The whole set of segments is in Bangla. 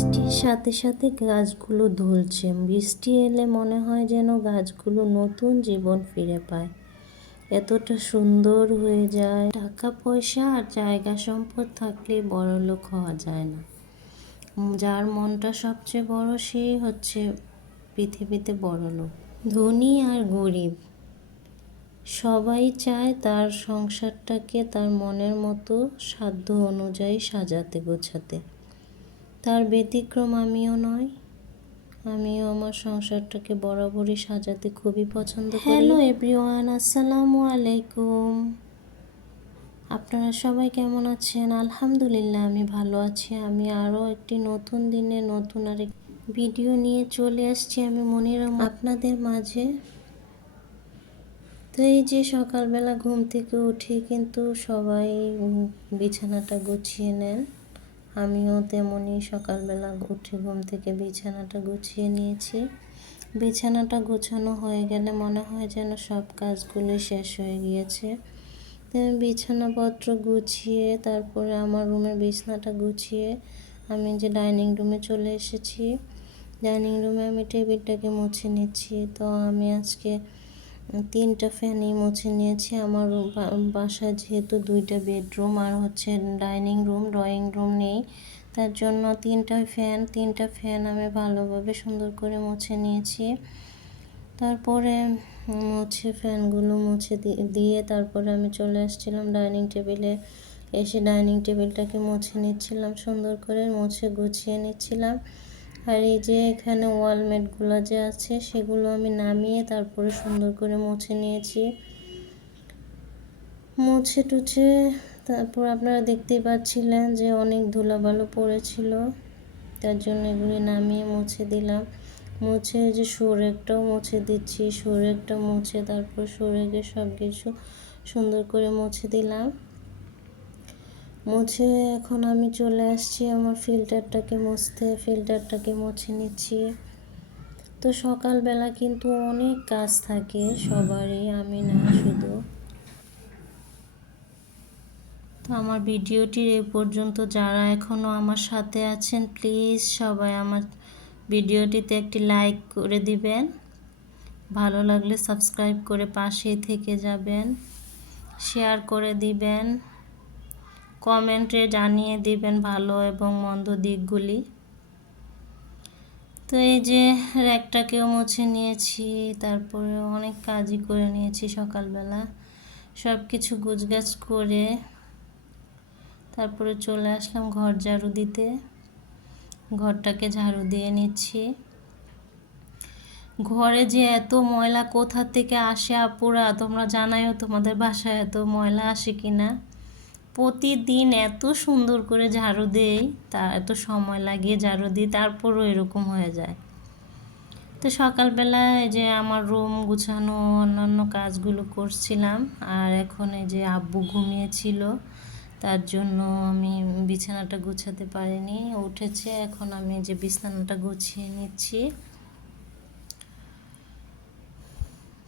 বৃষ্টির সাথে সাথে গাছগুলো দুলছে। বৃষ্টি এলে মনে হয় যেন গাছগুলো নতুন জীবন ফিরে পায়। এতটা সুন্দর হয়ে যায়। টাকা পয়সা আর জায়গা সম্পদ থাকলে বড়লোক হওয়া যায় না। যার মনটা সবচেয়ে বড় সেই হচ্ছে পৃথিবীতে বড়লোক। ধনী আর গরিব সবাই চায় তার সংসারটাকে তার মনের মতো সাধ্য অনুযায়ী সাজাতে গোছাতে। তার ব্যতিক্রম আমিও নয়। আমিও আমার সংসারটাকে বরাবরই সাজাতে খুবই পছন্দ করি। হ্যালো এভরিওয়ান, আসসালামু আলাইকুম। আপনারা সবাই কেমন আছেন? আলহামদুলিল্লাহ আমি ভালো আছি। আমি আরও একটি নতুন দিনে নতুন আরেক ভিডিও নিয়ে চলে আসছি আমি মনিরা আপনাদের মাঝে। তো এই যে সকালবেলা ঘুম থেকে উঠে কিন্তু সবাই বিছানাটা গুছিয়ে নেন। আমিও তেমনই সকালবেলা উঠে ঘুম থেকে বিছানাটা গুছিয়ে নিয়েছি। বিছানাটা গোছানো হয়ে গেলে মনে হয় যেন সব কাজগুলো শেষ হয়ে গিয়েছে। বিছানাপত্র গুছিয়ে তারপরে আমার রুমের বিছানাটা গুছিয়ে আমি যে ডাইনিং রুমে চলে এসেছি। ডাইনিং রুমে আমি টেবিলটাকে মুছে নিচ্ছি। তো আমি আজকে 3টা ফ্যানই মুছে নিয়েছি। আমার বাসায় যেহেতু 2টা বেডরুম আর হচ্ছে ডাইনিং রুম, ড্রয়িং রুম নেই, তার জন্য 3টা ফ্যান আমি ভালোভাবে সুন্দর করে মুছে নিয়েছি। তারপরে ফ্যানগুলো মুছে দিয়ে তারপরে আমি চলে আসছিলাম ডাইনিং টেবিলে। এসে ডাইনিং টেবিলটাকে মুছে নিচ্ছিলাম, সুন্দর করে মুছে গুছিয়ে নিচ্ছিলাম। আর এই যে এখানে ওয়ালমেটগুলো যে আছে সেগুলো আমি নামিয়ে তারপরে সুন্দর করে মুছে নিয়েছি। মুছে টুছে তারপর আপনারা দেখতেই পাচ্ছিলেন যে অনেক ধুলাবালু পড়েছিল, তার জন্য এগুলি নামিয়ে মুছে দিলাম। মুছে যে শোরেকটাও মুছে দিচ্ছি, শোরেকটা মুছে তারপর শোরেকে সব কিছু সুন্দর করে মুছে দিলাম। মুছে এখন আমি চলে আসছি আমার ফিল্টারটাকে মুছে নিচ্ছি। তো সকালবেলা কিন্তু অনেক কাজ থাকে সবারই, আমি না শুধু। তো আমার ভিডিওটির এ পর্যন্ত যারা এখনও আমার সাথে আছেন প্লিজ সবাই আমার ভিডিওটিতে একটি লাইক করে দিবেন। ভালো লাগলে সাবস্ক্রাইব করে পাশেই থেকে যাবেন, শেয়ার করে দিবেন, কমেন্টে জানিয়ে দিবেন ভালো এবং মন্দ দিকগুলি। তো এই যে র্যাকটাকেও মুছে নিয়েছি, তারপরে অনেক কাজই করে নিয়েছি সকালবেলা। সব কিছু গুছগাছ করে তারপরে চলে আসলাম ঘর ঝাড়ু দিতে। ঘরটাকে ঝাড়ু দিয়ে নিচ্ছি। ঘরে যে এত ময়লা কোথা থেকে আসে আপুরা, তোমরা জানাইও তোমাদের বাসায় এত ময়লা আসে কিনা। প্রতিদিন এত সুন্দর করে ঝাড়ু দেই, তা এত সময় লাগিয়ে ঝাড়ু দিই, তারপরও এরকম হয়ে যায়। তো সকালবেলায় যে আমার রুম গুছানো অন্যান্য কাজগুলো করছিলাম। আর এখন এই যে আব্বু ঘুমিয়েছিল, তার জন্য আমি বিছানাটা গুছাতে পারিনি, উঠেছে। এখন আমি যে বিছানাটা গুছিয়ে নিচ্ছি।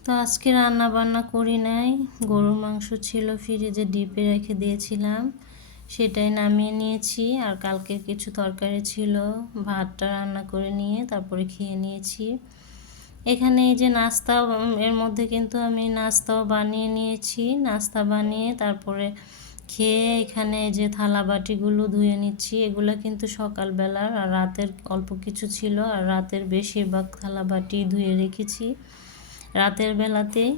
তো আজকে রান্না বান্না করি নাই, গরুর মাংস ছিল ফ্রিজে ডিপে রেখে দিয়েছিলাম, সেটাই নামিয়ে নিয়েছি। আর কালকে কিছু তরকারি ছিল, ভাতটা রান্না করে নিয়ে তারপরে খেয়ে নিয়েছি। এখানে এই যে নাস্তা, এর মধ্যে কিন্তু আমি নাস্তাও বানিয়ে নিয়েছি। নাস্তা বানিয়ে তারপরে খেয়ে এখানে যে থালা বাটিগুলো ধুয়ে নিচ্ছি। এগুলো কিন্তু সকালবেলার, আর রাতের অল্প কিছু ছিল, আর রাতের বেশিরভাগ থালা বাটি ধুয়ে রেখেছি রাতের বেলাতেই।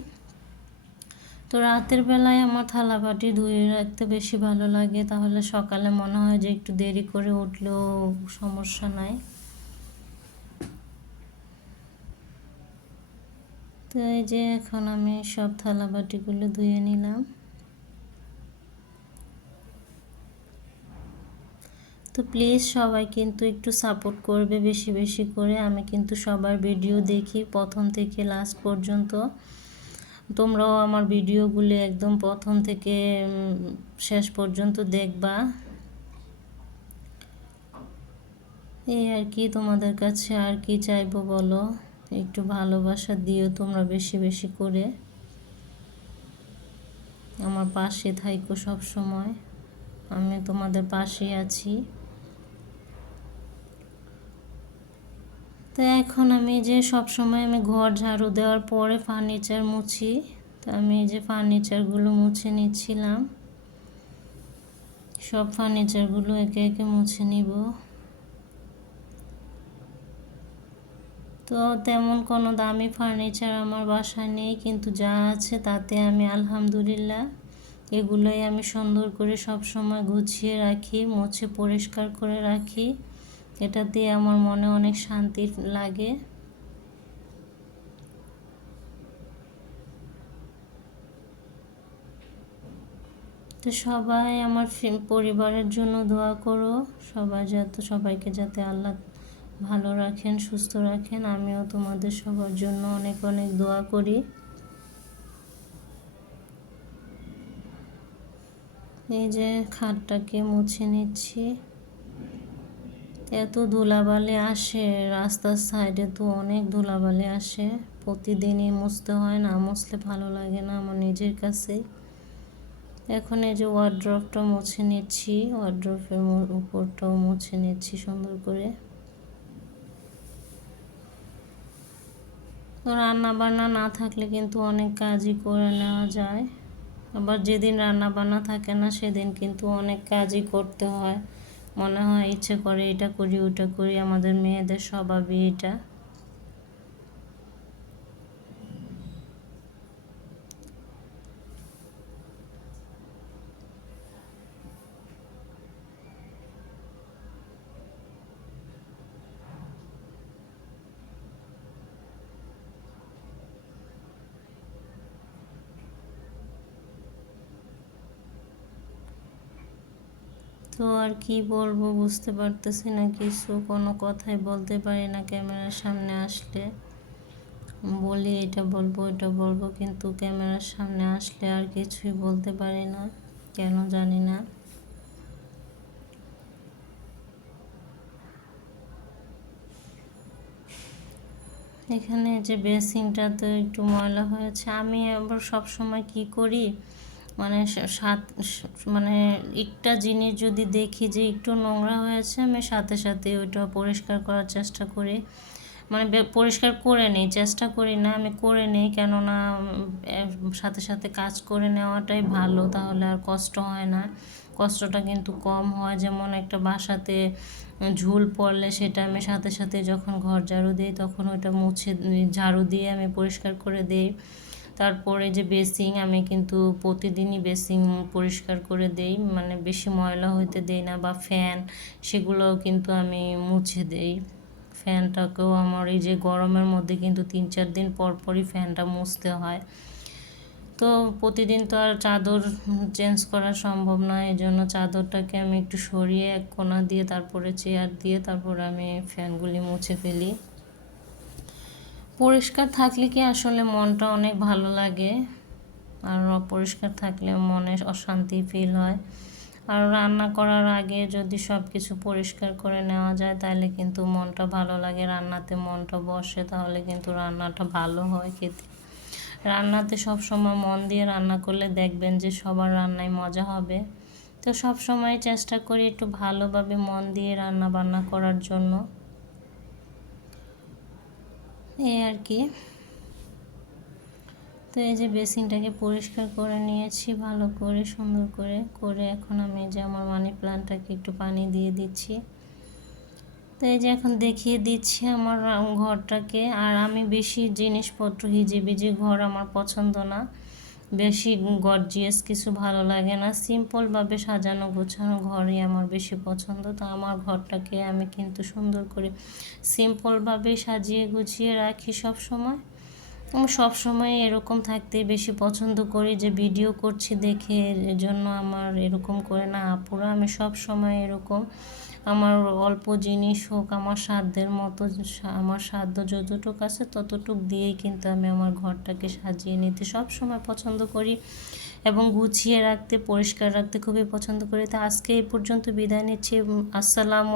তো রাতের বেলায় আমার থালা বাটি ধুয়ে রাখতে বেশি ভালো লাগে, তাহলে সকালে মনে হয় যে একটু দেরি করে উঠলেও সমস্যা নাই। তো এই যে এখন আমি সব থালা বাটিগুলো ধুয়ে নিলাম। তো প্লিজ সবাই কিন্তু একটু সাপোর্ট করবে বেশি বেশি করে। আমি কিন্তু সবার ভিডিও দেখি প্রথম থেকে লাস্ট পর্যন্ত। তোমরাও আমার ভিডিওগুলি একদম প্রথম থেকে শেষ পর্যন্ত দেখবা। এই আর কি, তোমাদের কাছে আর কি চাইবো বলো, একটু ভালোবাসা দিও তোমরা বেশি বেশি করে। আমার পাশে থাইকো সব সময়, আমি তোমাদের পাশে আছি। তো এখন আমি যে সব সময় আমি ঘর ঝাড়ু দেওয়ার পরে ফার্নিচার মুছি, তো আমি এই যে ফার্নিচারগুলো মুছে নিচ্ছিলাম। সব ফার্নিচারগুলো একে একে মুছে নিব। তো তেমন কোনো দামি ফার্নিচার আমার বাসায় নেই, কিন্তু যা আছে তাতে আমি আলহামদুলিল্লাহ এগুলোই আমি সুন্দর করে সব সময় গুছিয়ে রাখি, মুছে পরিষ্কার করে রাখি। এটা দিয়ে আমার মনে অনেক শান্তি লাগে। তো সবাই আমার পরিবারের জন্য দোয়া করো, সবাইকে যাতে আল্লাহ ভালো রাখেন, সুস্থ রাখেন। আমিও তোমাদের সবার জন্য অনেক অনেক দোয়া করি। এই যে খাটটাকে মুছে নিচ্ছি। এত ধুলাবালি আসে রাস্তার সাইডে, তো অনেক ধুলাবালি আসে, প্রতিদিনই মুছতে হয়, না মুছলে ভালো লাগে না আমার নিজের কাছে। এখন এই যে ওয়ার্ড্রপটা মুছে নিচ্ছি, ওয়ার্ড্রপের উপরটাও মুছে নিচ্ছি সুন্দর করে। তো রান্না বান্না না থাকলে কিন্তু অনেক কাজই করে নেওয়া যায়, আবার যেদিন রান্না বান্না থাকে না সেদিন কিন্তু অনেক কাজই করতে হয়, মনে হয় ইচ্ছে করে এটা করি ওটা করি, আমাদের মেয়েদের স্বভাবই এটা। তো আর কি বলবো বুঝতে পারতেছি না কিছু, কোনো কথাই বলতে পারি না ক্যামেরার সামনে আসলে। বলি এটা বলবো এটা বলবো, কিন্তু ক্যামেরার সামনে আসলে আর কিছুই বলতে পারি না, কেন জানি না। এখানে যে বেসিনটা তো একটু ময়লা হয়েছে, আমি আবার সব সময় কি করি, মানে মানে একটা জিনিস যদি দেখি যে একটু নোংরা হয়েছে, আমি সাথে সাথে ওইটা পরিষ্কার করার চেষ্টা করি, মানে পরিষ্কার করে নিই, চেষ্টা করি না, আমি করে নিই। কেননা সাথে সাথে কাজ করে নেওয়াটাই ভালো, তাহলে আর কষ্ট হয় না, কষ্টটা কিন্তু কম হয়। যেমন একটা বাসাতে ঝুল পড়লে সেটা আমি সাথে সাথে যখন ঘর ঝাড়ু দিই তখন ওইটা মুছে ঝাড়ু দিয়ে আমি পরিষ্কার করে দিই। তারপরে যে বেসিন, আমি কিন্তু প্রতিদিনই বেসিন পরিষ্কার করে দেই, মানে বেশি ময়লা হইতে দেই না। বা ফ্যান, সেগুলোও কিন্তু আমি মুছে দেই। ফ্যানটাকেও আমার এই যে গরমের মধ্যে কিন্তু 3-4 দিন পর পরই ফ্যানটা মুছতে হয়। তো প্রতিদিন তো আর চাদর চেঞ্জ করা সম্ভব নয়, এই জন্য চাদরটাকে আমি একটু সরিয়ে এক কোণা দিয়ে তারপরে চেয়ার দিয়ে তারপরে আমি ফ্যানগুলি মুছে ফেলি। পরিষ্কার থাকলে কি আসলে মনটা অনেক ভালো লাগে, আর অপরিষ্কার থাকলে মনে অশান্তি ফিল হয়। আর রান্না করার আগে যদি সব কিছু পরিষ্কার করে নেওয়া যায় তাহলে কিন্তু মনটা ভালো লাগে, রান্নাতে মনটা বসে, তাহলে কিন্তু রান্নাটা ভালো হয় খেতে। রান্নাতে সব সময় মন দিয়ে রান্না করলে দেখবেন যে সবার রান্নায় মজা হবে। তো সব সময় চেষ্টা করি একটু ভালোভাবে মন দিয়ে রান্না বান্না করার জন্য, এই আর কি। তো এই যে বেসিনটাকে পরিষ্কার করে নিয়েছি ভালো করে, সুন্দর করে করে এখন আমি যে আমার মানি প্ল্যান্টটাকে একটু পানি দিয়ে দিচ্ছি। তো এই যে এখন দেখিয়ে দিচ্ছি আমার ঘরটাকে। আর আমি বেশি জিনিসপত্র হিজিবিজি ঘর আমার পছন্দ না, বেশি গর্জিয়াস কিছু ভালো লাগে না, সিম্পলভাবে সাজানো গোছানো ঘরই আমার বেশি পছন্দ। তো আমার ঘরটাকে আমি কিন্তু সুন্দর করে সিম্পলভাবে সাজিয়ে গুছিয়ে রাখি সব সময়। আমি সবসময় এরকম থাকতেই বেশি পছন্দ করি, যে ভিডিও করছি দেখে এজন্য আমার এরকম করে না আপুরা, আমি সব সময় এরকম আমার অল্প জিনিস হোক আমার সাধ্যের মতো, আমার সাধ্য যতটুকু আছে ততটুক দিয়েই কিন্তু আমি আমার ঘরটাকে সাজিয়ে নিতে সব সময় পছন্দ করি এবং গুছিয়ে রাখতে পরিষ্কার রাখতে খুবই পছন্দ করি। তো আজকে এই পর্যন্ত বিদায় নিচ্ছি। আসসালামু